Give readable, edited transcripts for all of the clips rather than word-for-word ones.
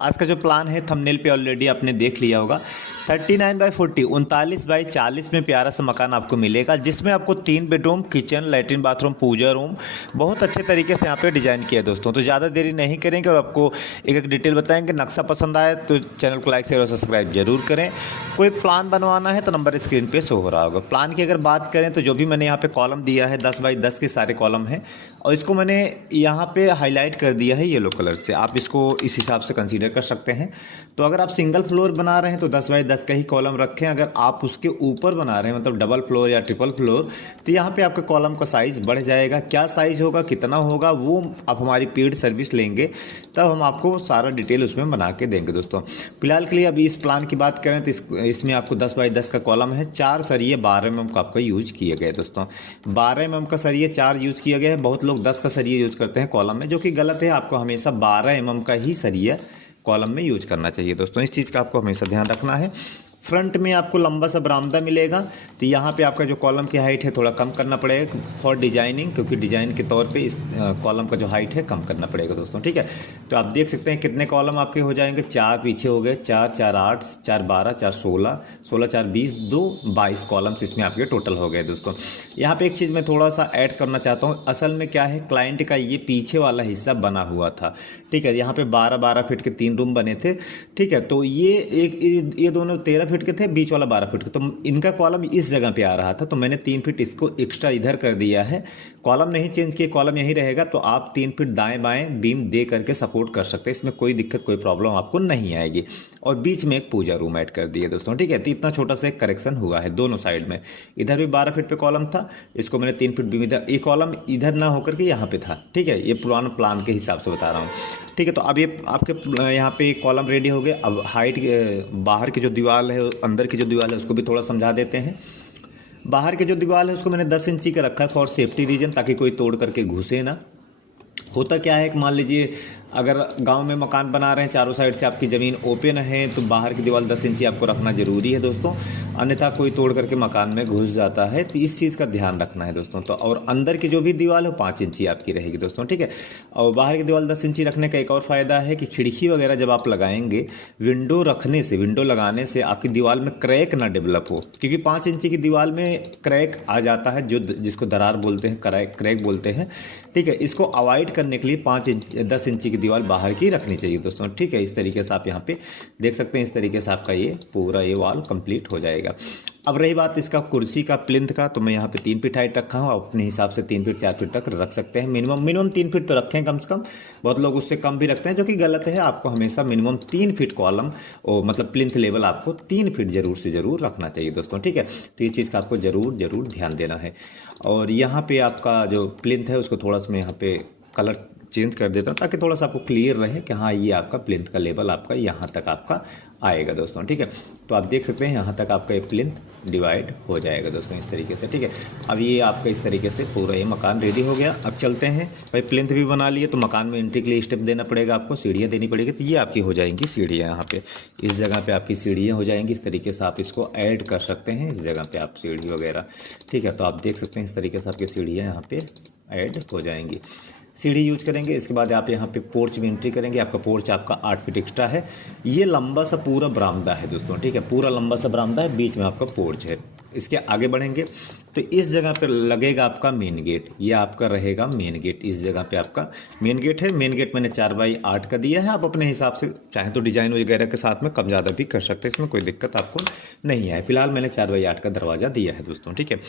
आज का जो प्लान है थंबनेल पे ऑलरेडी आपने देख लिया होगा। 39/40 39/40 में प्यारा सा मकान आपको मिलेगा, जिसमें आपको 3 बेडरूम, किचन, लैट्रिन, बाथरूम, पूजा रूम बहुत अच्छे तरीके से यहाँ पे डिज़ाइन किया है दोस्तों। तो ज़्यादा देरी नहीं करेंगे और आपको एक एक डिटेल बताएंगे। नक्शा पसंद आए तो चैनल को लाइक शेयर और सब्सक्राइब जरूर करें। कोई प्लान बनवाना है तो नंबर स्क्रीन पे शो हो रहा होगा। प्लान की अगर बात करें तो जो भी मैंने यहाँ पे कॉलम दिया है 10/10 के सारे कॉलम हैं, और इसको मैंने यहाँ पे हाईलाइट कर दिया है येलो कलर से। आप इसको इस हिसाब से कंसीडर कर सकते हैं। तो अगर आप सिंगल फ्लोर बना रहे हैं तो 10/10 का ही कॉलम रखें। अगर आप उसके ऊपर बना रहे हैं मतलब डबल फ्लोर या ट्रिपल फ्लोर, तो यहाँ पे आपका कॉलम का साइज़ बढ़ जाएगा। क्या साइज़ होगा, कितना होगा, वो आप हमारी पेड सर्विस लेंगे तब हम आपको सारा डिटेल उसमें बना के देंगे दोस्तों। फिलहाल के लिए अभी इस प्लान की बात करें तो इसमें आपको 10/10 का कॉलम है। 4 सरिये 12 mm का आपका यूज किए गए दोस्तों। 12 mm का सरिये 4 यूज किया गया है। बहुत लोग 10 का सरिये यूज करते हैं कॉलम में, जो कि गलत है। आपको हमेशा 12 mm का ही सरिया कॉलम में यूज करना चाहिए दोस्तों। इस चीज़ का आपको हमेशा ध्यान रखना है। फ्रंट में आपको लंबा सा बरामदा मिलेगा, तो यहाँ पे आपका जो कॉलम की हाइट है थोड़ा कम करना पड़ेगा फॉर डिजाइनिंग, क्योंकि डिजाइन के तौर पे इस कॉलम का जो हाइट है कम करना पड़ेगा दोस्तों। ठीक है, तो आप देख सकते हैं कितने कॉलम आपके हो जाएंगे। 4 पीछे हो गए, 4 4 8 4 12 4 16 16 4 20 2 22 कॉलम्स इसमें आपके टोटल हो गए दोस्तों। यहाँ पे एक चीज़ मैं थोड़ा सा ऐड करना चाहता हूँ। असल में क्या है, क्लाइंट का ये पीछे वाला हिस्सा बना हुआ था। ठीक है, यहाँ पे 12-12 फीट के 3 रूम बने थे। ठीक है, तो ये दोनों 13 फीट के थे, बीच वाला 12 फीट का। तो इनका कॉलम इस जगह पे आ रहा था, तो मैंने 3 फीट इसको एक्स्ट्रा इधर कर दिया है। कॉलम नहीं चेंज किए, कॉलम यहीं रहेगा। तो आप 3 फीट दाएं बाएं बीम दे करके सपोर्ट कर सकते हैं। इसमें कोई दिक्कत, कोई प्रॉब्लम आपको नहीं आएगी। और बीच में एक पूजा रूम ऐड कर दिए दोस्तों। ठीक है, तो इतना छोटा सा एक करेक्शन हुआ है दोनों साइड में। इधर भी 12 फीट पे कॉलम था, इसको मैंने 3 फीट बीम इधर, ये कॉलम इधर ना होकर के यहाँ पे था। ठीक है, ये पुराना प्लान के हिसाब से बता रहा हूँ। ठीक है, तो अब ये आपके यहाँ पे कॉलम रेडी हो गए। अब हाइट बाहर की जो दीवार है, अंदर की जो दीवार है, उसको भी थोड़ा समझा देते हैं। बाहर की जो दीवार है उसको मैंने 10 इंची का रखा है फॉर सेफ्टी रीजन, ताकि कोई तोड़ करके घुसे ना। होता क्या है कि मान लीजिए अगर गांव में मकान बना रहे हैं, चारों साइड से आपकी ज़मीन ओपन है, तो बाहर की दीवार 10 इंची आपको रखना ज़रूरी है दोस्तों, अन्यथा कोई तोड़ करके मकान में घुस जाता है। तो इस चीज़ का ध्यान रखना है दोस्तों। तो और अंदर की जो भी दीवार है 5 इंची आपकी रहेगी दोस्तों। ठीक है, और बाहर की दीवार 10 इंची रखने का एक और फ़ायदा है कि खिड़की वगैरह जब आप लगाएंगे, विंडो रखने से, विंडो लगाने से आपकी दीवार में क्रैक ना डेवलप हो, क्योंकि 5 इंची की दीवार में क्रैक आ जाता है, जो जिसको दरार बोलते हैं, क्रैक बोलते हैं। ठीक है, इसको अवॉइड करने के लिए 10 इंची की दीवार बाहर की रखनी चाहिए दोस्तों। ठीक है, इस तरीके से आप यहाँ पे देख सकते हैं। इस तरीके से आपका ये पूरा ये वॉल कंप्लीट हो जाएगा। अब रही बात इसका कुर्सी का प्लिंथ का, तो मैं यहाँ पे 3 फीट हाइट रखा हूँ। अपने हिसाब से 3 फीट 4 फीट तक रख सकते हैं। मिनिमम 3 फीट तो रखें कम से कम। बहुत लोग उससे कम भी रखते हैं, जो कि गलत है। आपको हमेशा मिनिमम 3 फीट कॉलम और मतलब प्लिंथ लेवल आपको 3 फीट जरूर से ज़रूर रखना चाहिए दोस्तों। ठीक है, तो ये चीज़ का आपको ज़रूर ध्यान देना है। और यहाँ पे आपका जो प्लिंथ है उसको थोड़ा सा मैं यहाँ पे कलर चेंज कर देता हूँ, ताकि थोड़ा सा आपको क्लियर रहे कि हाँ ये आपका प्लिंथ का लेवल आपका यहाँ तक आपका आएगा दोस्तों। ठीक है, तो आप देख सकते हैं यहाँ तक आपका ये प्लिंथ डिवाइड हो जाएगा दोस्तों इस तरीके से। ठीक है, अब ये आपका इस तरीके से पूरा ये मकान रेडी हो गया। अब चलते हैं भाई, प्लिंथ भी बना लिए तो मकान में एंट्री के लिए स्टेप देना पड़ेगा, आपको सीढ़ियाँ देनी पड़ेगी। तो ये आपकी हो जाएंगी सीढ़ियाँ। यहाँ पे इस जगह पे आपकी सीढ़ियाँ हो जाएंगी। इस तरीके से आप इसको ऐड कर सकते हैं, इस जगह पे आप सीढ़ी वगैरह। ठीक है, तो आप देख सकते हैं इस तरीके से आपकी सीढ़ियाँ यहाँ पे ऐड हो जाएंगी। सीढ़ी यूज करेंगे, इसके बाद आप यहाँ पे पोर्च में एंट्री करेंगे। आपका पोर्च आपका 8 फीट एक्स्ट्रा है। ये लंबा सा पूरा बरामदा है दोस्तों। ठीक है, पूरा लंबा सा बरामदा है, बीच में आपका पोर्च है। इसके आगे बढ़ेंगे तो इस जगह पे लगेगा आपका मेन गेट। ये आपका रहेगा मेन गेट। इस जगह पे आपका मेन गेट है। मेन गेट मैंने 4/8 का दिया है। आप अपने हिसाब से चाहे तो डिजाइन वगैरह के साथ में कम ज़्यादा भी कर सकते हैं, इसमें कोई दिक्कत आपको नहीं है। फिलहाल मैंने 4/8 का दरवाज़ा दिया है दोस्तों। ठीक है,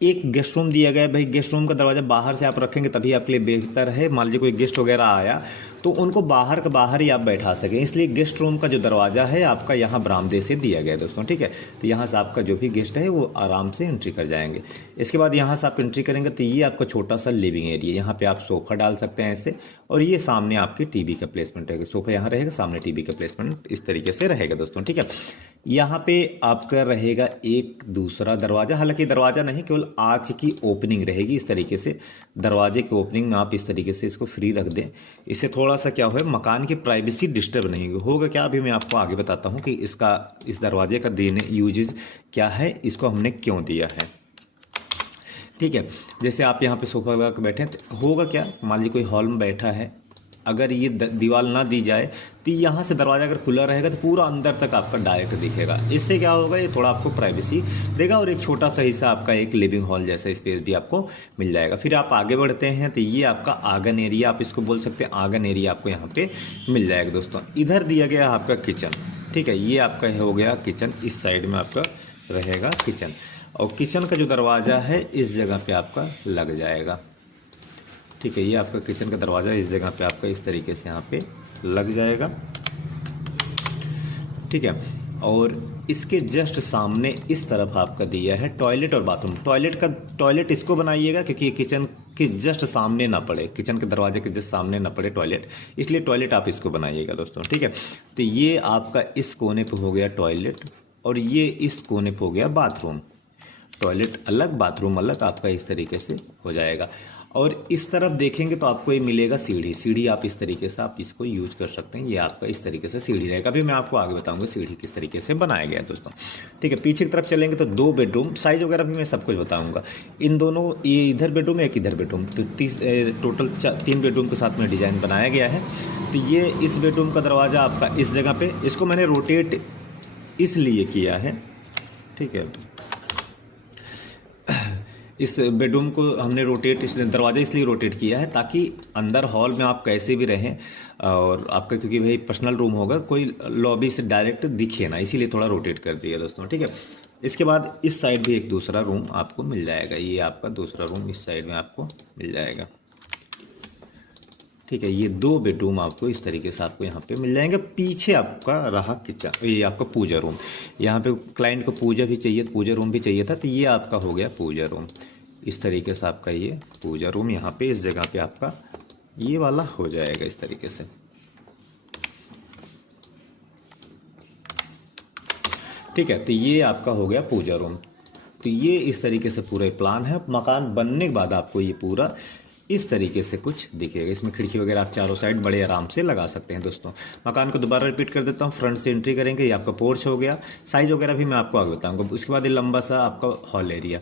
एक गेस्ट रूम दिया गया है भाई। गेस्ट रूम का दरवाज़ा बाहर से आप रखेंगे तभी आपके लिए बेहतर है। मान लीजिए कोई गेस्ट वगैरह आया तो उनको बाहर का बाहर ही आप बैठा सकें, इसलिए गेस्ट रूम का जो दरवाज़ा है आपका यहाँ बरामदे से दिया गया है दोस्तों। ठीक है, तो यहाँ से आपका जो भी गेस्ट है वो आराम से एंट्री कर जाएंगे। इसके बाद यहाँ से आप एंट्री करेंगे तो ये आपका छोटा सा लिविंग एरिया, यहाँ पे आप सोफ़ा डाल सकते हैं ऐसे। और ये सामने आपकी टीवी का प्लेसमेंट रहेगा। सोफ़ा यहाँ रहेगा, सामने टीवी का प्लेसमेंट इस तरीके से रहेगा दोस्तों। ठीक है, यहाँ पे आपका रहेगा एक दूसरा दरवाज़ा। हालांकि दरवाज़ा नहीं, केवल आँच की ओपनिंग रहेगी इस तरीके से। दरवाजे की ओपनिंग में आप इस तरीके से इसको फ्री रख दें। इससे थोड़ा सा क्या हो, मकान की प्राइवेसी डिस्टर्ब नहीं होगा। क्या अभी मैं आपको आगे बताता हूँ कि इस दरवाजे का देने यूजेज क्या है, इसको हमने क्यों दिया है। ठीक है, जैसे आप यहाँ पे सोफा लगा के बैठे हैं तो होगा क्या, मान लीजिए कोई हॉल में बैठा है, अगर ये दीवार ना दी जाए तो यहाँ से दरवाज़ा अगर खुला रहेगा तो पूरा अंदर तक आपका डायरेक्ट दिखेगा। इससे क्या होगा, ये थोड़ा आपको प्राइवेसी देगा और एक छोटा सा हिस्सा आपका एक लिविंग हॉल जैसा स्पेस भी आपको मिल जाएगा। फिर आप आगे बढ़ते हैं तो ये आपका आंगन एरिया, आप इसको बोल सकते हैं आंगन एरिया, आपको यहाँ पे मिल जाएगा दोस्तों। इधर दिया गया आपका किचन, ठीक है, ये आपका हो गया किचन, इस साइड में आपका रहेगा किचन और किचन का जो दरवाज़ा है इस जगह पे आपका लग जाएगा, ठीक है। ये आपका किचन का दरवाज़ा इस जगह पे आपका इस तरीके से यहाँ पे लग जाएगा, ठीक है। और इसके जस्ट सामने इस तरफ आपका दिया है टॉयलेट और बाथरूम। टॉयलेट इसको बनाइएगा क्योंकि ये किचन के जस्ट सामने ना पड़े, किचन के दरवाजे के जस्ट सामने ना पड़े टॉयलेट, इसलिए टॉयलेट आप इसको बनाइएगा दोस्तों, ठीक है। तो ये आपका इस कोने पे हो गया टॉयलेट और ये इस कोने पे हो गया बाथरूम। टॉयलेट अलग, बाथरूम अलग आपका इस तरीके से हो जाएगा। और इस तरफ देखेंगे तो आपको ये मिलेगा सीढ़ी आप इस तरीके से आप इसको यूज कर सकते हैं। ये आपका इस तरीके से सीढ़ी रहेगा। अभी मैं आपको आगे बताऊंगा सीढ़ी किस तरीके से बनाया गया है दोस्तों, ठीक है। पीछे की तरफ चलेंगे तो 2 बेडरूम, साइज वगैरह भी मैं सब कुछ बताऊंगा। इन दोनों, ये इधर बेडरूम है, एक इधर बेडरूम, तो टोटल 3 बेडरूम के साथ में डिज़ाइन बनाया गया है। तो ये इस बेडरूम का दरवाज़ा आपका इस जगह पे, इसको मैंने रोटेट इसलिए किया है, ठीक है। इस बेडरूम को हमने रोटेट, इसलिए दरवाज़ा इसलिए रोटेट किया है ताकि अंदर हॉल में आप कैसे भी रहें और आपका, क्योंकि भाई पर्सनल रूम होगा, कोई लॉबी से डायरेक्ट दिखे ना, इसीलिए थोड़ा रोटेट कर दिया दोस्तों, ठीक है। इसके बाद इस साइड भी एक दूसरा रूम आपको मिल जाएगा, ये आपका दूसरा रूम इस साइड में आपको मिल जाएगा, ठीक है। ये 2 बेडरूम आपको इस तरीके से आपको यहाँ पे मिल जाएंगे। पीछे आपका रहा किचन, ये आपका पूजा रूम। यहाँ पे क्लाइंट को पूजा भी चाहिए, पूजा रूम भी चाहिए था, तो ये आपका हो गया पूजा रूम। इस तरीके से आपका ये पूजा रूम यहाँ पे इस जगह पे आपका ये वाला हो जाएगा इस तरीके से, ठीक है। तो ये आपका हो गया पूजा रूम। तो ये इस तरीके से पूरा प्लान है। मकान बनने के बाद आपको ये पूरा इस तरीके से कुछ दिखेगा। इसमें खिड़की वगैरह आप चारों साइड बड़े आराम से लगा सकते हैं दोस्तों। मकान को दोबारा रिपीट कर देता हूँ। फ्रंट से एंट्री करेंगे, ये आपका पोर्च हो गया। साइज वगैरह भी मैं आपको आगे बताऊंगा। उसके बाद ये लंबा सा आपका हॉल एरिया।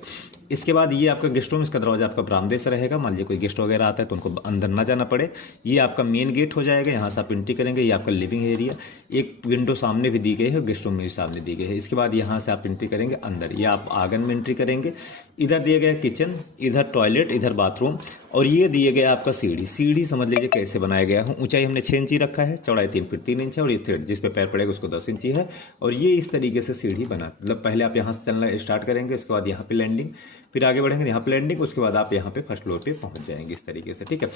इसके बाद ये आपका गेस्ट रूम, इसका दरवाजा आपका बरामदे से रहेगा। मान लीजिए कोई गेस्ट वगैरह आता है तो उनको अंदर ना जाना पड़े। ये आपका मेन गेट हो जाएगा, यहाँ से आप एंट्री करेंगे। ये आपका लिविंग एरिया, एक विंडो सामने भी दी गई है, गेस्ट रूम में भी सामने दी गई है। इसके बाद यहाँ से आप एंट्री करेंगे अंदर, ये आप आंगन में एंट्री करेंगे। इधर दिया गया किचन, इधर टॉयलेट, इधर बाथरूम और ये दिए गया आपका सीढ़ी समझ लीजिए कैसे बनाया गया है। ऊंचाई हमने 6 इंची रखा है, चौड़ाई 3 फीट 3 इंच है और ये थ्रेड जिस पे पैर पड़ेगा उसको 10 इंची है। और ये इस तरीके से सीढ़ी बना, मतलब पहले आप यहाँ से चलना स्टार्ट करेंगे, इसके बाद यहाँ पे लैंडिंग, फिर आगे बढ़ेंगे यहाँ पे लैंडिंग, उसके बाद आप यहाँ पे फर्स्ट फ्लोर पे पहुँच जाएंगे इस तरीके से, ठीक है।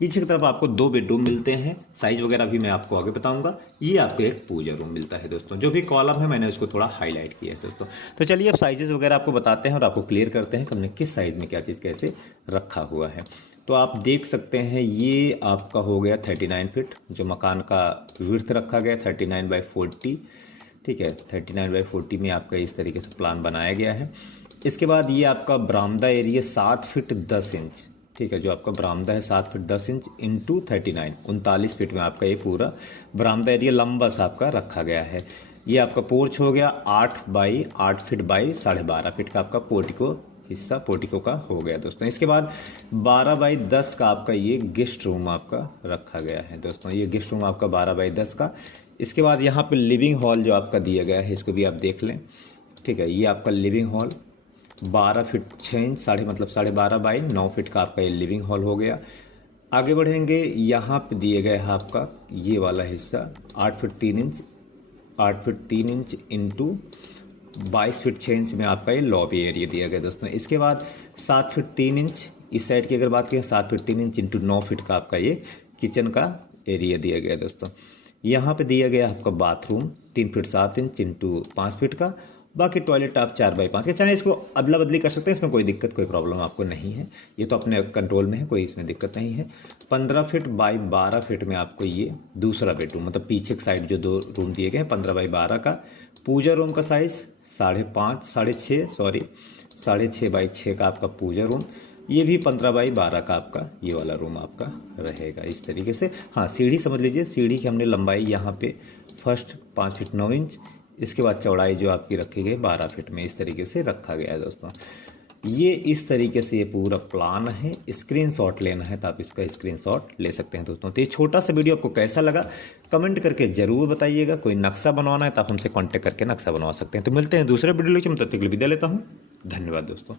पीछे की तरफ आपको 2 बेडरूम मिलते हैं। साइज वगैरह भी मैं आपको आगे बताऊंगा। ये आपको एक पूजा रूम मिलता है दोस्तों। जो भी कॉलम है मैंने उसको थोड़ा हाईलाइट किया है दोस्तों। तो चलिए अब साइजेस वगैरह आपको बताते हैं और आपको क्लियर करते हैं कि हमने किस साइज़ में क्या चीज़ कैसे रखा हुआ है। तो आप देख सकते हैं ये आपका हो गया 39 फीट, जो मकान का विड्थ रखा गया 39/40, ठीक है। 39/40 में आपका इस तरीके से प्लान बनाया गया है। इसके बाद ये आपका बरामदा एरिया 7 फीट 10 इंच, ठीक है। जो आपका बरामदा है 7 फीट 10 इंच इंटू 39, 39 फीट में आपका ये पूरा बरामदा एरिया लंबा सा आपका रखा गया है। ये आपका पोर्च हो गया 8 फीट बाई 12.5 फीट का आपका पोर्टिको हिस्सा पोर्टिको का हो गया दोस्तों। इसके बाद 12/10 का आपका ये गेस्ट रूम आपका रखा गया है दोस्तों। ये गेस्ट रूम आपका 12/10 का। इसके बाद यहाँ पे लिविंग हॉल जो आपका दिया गया है, इसको भी आप देख लें, ठीक है। ये आपका लिविंग हॉल 12 फीट 6 इंच, मतलब 12.5/9 फीट का आपका ये लिविंग हॉल हो गया। आगे बढ़ेंगे, यहाँ पे दिए गए है आपका ये वाला हिस्सा 8 feet 3 inch into 22 feet 6 inch में आपका ये लॉबी एरिया दिया गया दोस्तों। इसके बाद 7 फीट 3 इंच, इस साइड की अगर बात करें 7 फीट 3 इंच इंटू 9 फीट का आपका ये किचन का एरिया दिया गया दोस्तों। यहाँ पे दिया गया आपका bathroom 3 feet 7 inch into 5 feet का। बाकी टॉयलेट आप 4/5 के, चाहे इसको अदला बदली कर सकते हैं, इसमें कोई दिक्कत कोई प्रॉब्लम आपको नहीं है। ये तो अपने कंट्रोल में है, कोई इसमें दिक्कत नहीं है। 15 फीट बाई 12 फीट में आपको ये दूसरा बेडरूम, मतलब पीछे की साइड जो 2 रूम दिए गए हैं 15/12 का। पूजा रूम का साइज़ 6.5/6 का आपका पूजा रूम। ये भी 15/12 का आपका ये वाला रूम आपका रहेगा इस तरीके से। हाँ, सीढ़ी समझ लीजिए, सीढ़ी की हमने लंबाई यहाँ पे फर्स्ट 5 फीट 9 इंच, इसके बाद चौड़ाई जो आपकी रखी गई 12 फीट में इस तरीके से रखा गया है दोस्तों। ये इस तरीके से ये पूरा प्लान है। स्क्रीनशॉट लेना है तो आप इसका स्क्रीनशॉट ले सकते हैं दोस्तों। तो ये छोटा सा वीडियो आपको कैसा लगा कमेंट करके ज़रूर बताइएगा। कोई नक्शा बनवाना है तो आप हमसे कांटेक्ट करके नक्शा बनवा सकते हैं। तो मिलते हैं दूसरे वीडियो लेके, मैं तब तक के लिए विदा लेता हूँ। धन्यवाद दोस्तों।